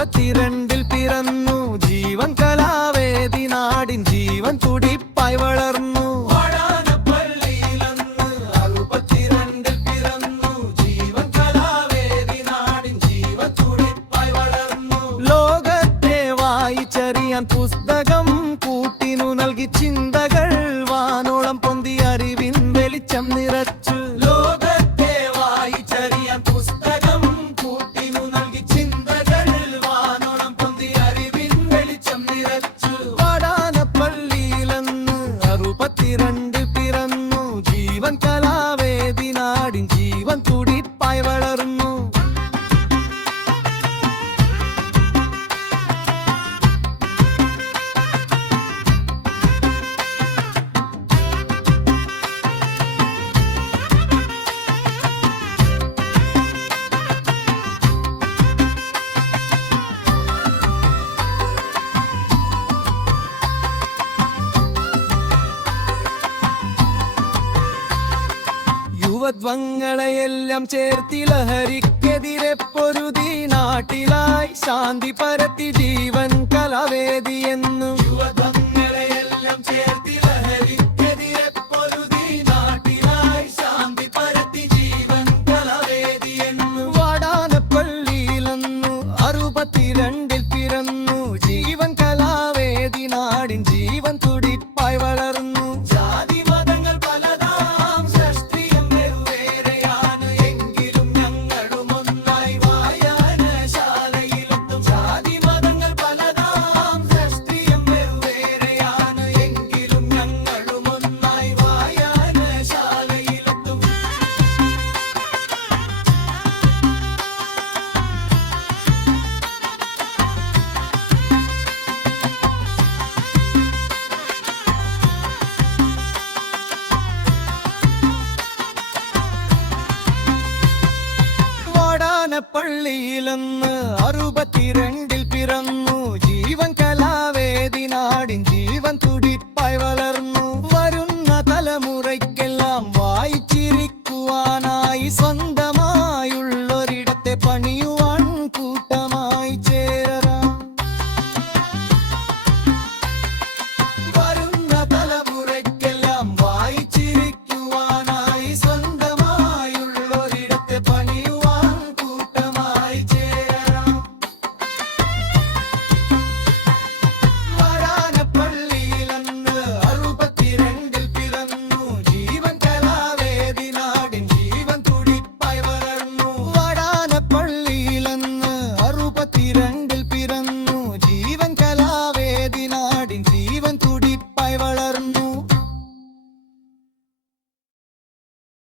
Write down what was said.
62 പിറന്നു ജീവൻ കലാവേദി നാടിൻ ജീവൻ തുടിപ്പായി വളർന്നു. വാടാനപ്പള്ളിയിലന്ന് 62 പിറന്നു ജീവൻ കലാവേദി നാടിൻ ജീവൻ തുടിപ്പായി വളർന്നു. ലോകത്തെ വായിച്ചറിയാൻ പുസ്തകം കൂട്ടിനു നൽകി ചിന്തകൾ വാനോളം പൊന്തി അറിവിൻ വെളിച്ചം നിറച്ചു. ലോകത്തെ വായിച്ചറിയാൻ പുസ്തകം കൂട്ടിനു നൽകി ചിന്തകൾ വാനോളം പൊന്തി അറിവിൻ വെളിച്ചം നിറച്ചു. വാടാനപ്പള്ളിയിലന്ന് 62 പിറന്നു ജീവൻ കലാവേദി നാടിൻ ജീവൻ തുടിപ്പായി വളർന്നു. യുവത്വങ്ങളെയെല്ലാം ചേർത്തി ലഹരിക്കെതിരെ പൊരുതി നാട്ടിലായി ശാന്തി പരത്തി ജീവൻ കലാവേദി എന്നു. യുവത്വങ്ങളെയെല്ലാം ചേർത്തി ലഹരിക്കെതിരെ പൊരുതി നാട്ടിലായി ശാന്തി പരത്തി ജീവൻ കലാവേദി എന്നു. വാടാനപ്പള്ളിയിലന്നു 62 പിറന്നു ജീവൻ കലാവേദി നാടിൻ ജീവൻ തുടിപ്പായി വളർന്നു. ജാതി മതങ്ങൾ പലതാം രാഷ്ട്രീയം വെവ്വേറെയാണ് എങ്കിലും ഞങ്ങളും ഒന്നായി വായനശാലയിലെത്തും. ജാതി മതങ്ങൾ പലതാം രാഷ്ട്രീയം വെവ്വേറെയാണ് എങ്കിലും ഞങ്ങളും ഒന്നായി വായനശാലയിലെത്തും. വാടാനപ്പള്ളിയിലന്ന് 62